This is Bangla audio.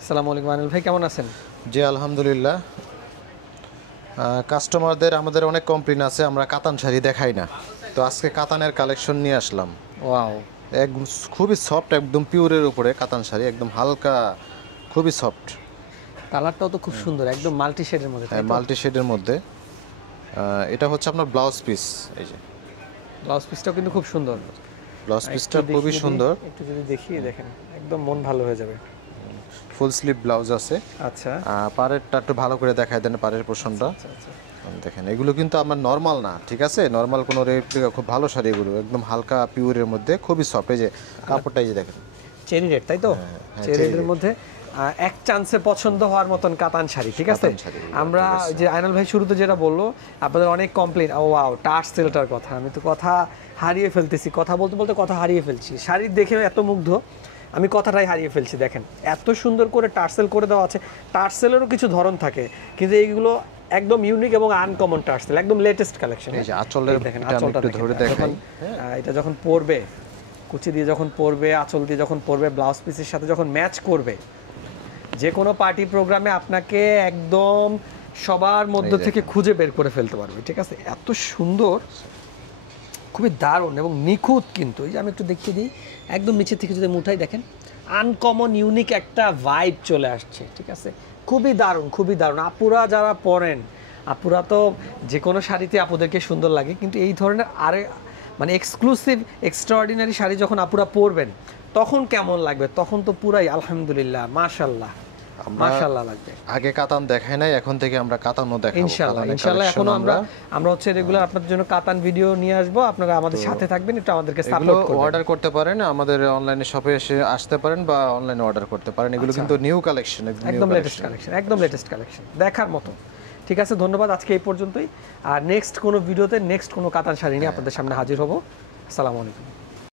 আসসালামু আলাইকুম আনিল ভাই, কেমন আছেন? জি আলহামদুলিল্লাহ। কাস্টমারদের আমাদের অনেক কমপ্লেন আছে আমরা কাতান শাড়ি দেখাই না, তো আজকে কাতানের কালেকশন নিয়ে আসলাম। ওয়াও, একদম খুবই সফট, একদম পিওরের উপরে কাতান শাড়ি, একদম হালকা, খুবই সফট। কালারটাও তো খুব সুন্দর, একদম মাল্টি শেডের মধ্যে, তাই তো? মাল্টি শেডের মধ্যে। এটা হচ্ছে আপনার ব্লাউজ পিস। এই যে ব্লাউজ পিসটাও কিন্তু খুব সুন্দর। ব্লাউজ পিসটা খুবই সুন্দর। একটু যদি দেখিয়ে দেখেন, একদম মন ভালো হয়ে যাবে। ফুল স্লিভ ব্লাউজ আছে। আচ্ছা পাড়েরটা একটু ভালো করে দেখায় দেন, পাড়ের পোর্শনটা আচ্ছা আচ্ছা। দেখেন। এগুলো কিন্তু আমার নর্মাল না, ঠিক আছে? নর্মাল কোনো রেপ্লিকা, খুব ভালো শাড়ি এগুলো, একদম হালকা পিওরের মধ্যে, খুবই সফট। এই যে কাপড়টা, এই যে দেখেন, চেরি রেড, তাই তো? হ্যাঁ, চেরি cherry রেডের red। মধ্যে এক চান্সে পছন্দ হওয়ার মতন কাতান শাড়ি, ঠিক আছে? কাতান শাড়ি, আমরা ঠিক আছে। যে আইনাল ভাই শুরুতে যেটা বললো, আপনাদের অনেক কমপ্লেন, ও ওয়াও টার্সেলটার কথা। আমি তো কথা হারিয়ে ফেলতেছি, কথা বলতে বলতে কথা হারিয়ে ফেলছি। শাড়ি দেখে এত মুগ্ধ, আমি কথাটাই হারিয়ে ফেলছি। দেখেন এত সুন্দর করে টার্সেল করে দেওয়া আছে। টার্সেলেরও কিছু ধরন থাকে, কিন্তু এইগুলো একদম ইউনিক এবং আনকমন টার্সেল, একদম লেটেস্ট কালেকশন। এই যে আঁচলের দেখেন এটা আমি আঁচলটা একটু দেখেন, ধরে দেখাই। এটা যখন পরবে, কুচি দিয়ে যখন পরবে, আঁচল দিয়ে যখন পরবে, ব্লাউজ পিসের সাথে যখন ম্যাচ করবে, যে কোনো পার্টি প্রোগ্রামে আপনাকে একদম সবার মধ্য থেকে খুঁজে বের করে ফেলতে পারবে, ঠিক আছে? এত সুন্দর, খুবই দারুণ এবং নিখুঁত। কিন্তু এই যে আমি একটু দেখিয়ে দিই, একদম নিচে থেকে যদি মুঠাই দেখেন, আনকমন ইউনিক একটা ভাইব চলে আসছে, ঠিক আছে? খুবই দারুণ, খুবই দারুণ। আপুরা যারা পরেন, আপুরা তো যে কোনো শাড়িতে আপুদেরকে সুন্দর লাগে, কিন্তু এই ধরনের মানে এক্সক্লুসিভ এক্সট্রাঅর্ডিনারি শাড়ি যখন আপুরা পরবেন, তখন কেমন লাগবে? তখন তো পুরাই আলহামদুলিল্লাহ, মাশাআল্লাহ, মাশাআল্লাহ লাগবে। আগে কাতান দেখাই নাই, এখন থেকে আমরা কাতানও দেখাবো। ইনশাআল্লাহ, কাতানের ইনশাআল্লাহ collection এখনো আমরা হচ্ছে রেগুলার আপনাদের জন্য কাতান ভিডিও নিয়ে আসবো। আপনারা আমাদের সাথে থাকবেন, একটু আমাদেরকে এগুলো সাপোর্ট করবেন। অর্ডার করতে পারেন, আমাদের অনলাইনে শপে এসে আসতে পারেন বা অনলাইনে অর্ডার করতে পারেন। এগুলো কিন্তু নিউ কালেকশন, একদম লেটেস্ট কালেকশন, একদম লেটেস্ট কালেকশন, দেখার মতো। ঠিক আছে, ধন্যবাদ। আজকে এই পর্যন্তই। আর নেক্সট কোনো ভিডিওতে নেক্সট কোনো কাতান শাড়ি নিয়ে আপনাদের সামনে হাজির হব। আসসালামু আলাইকুম।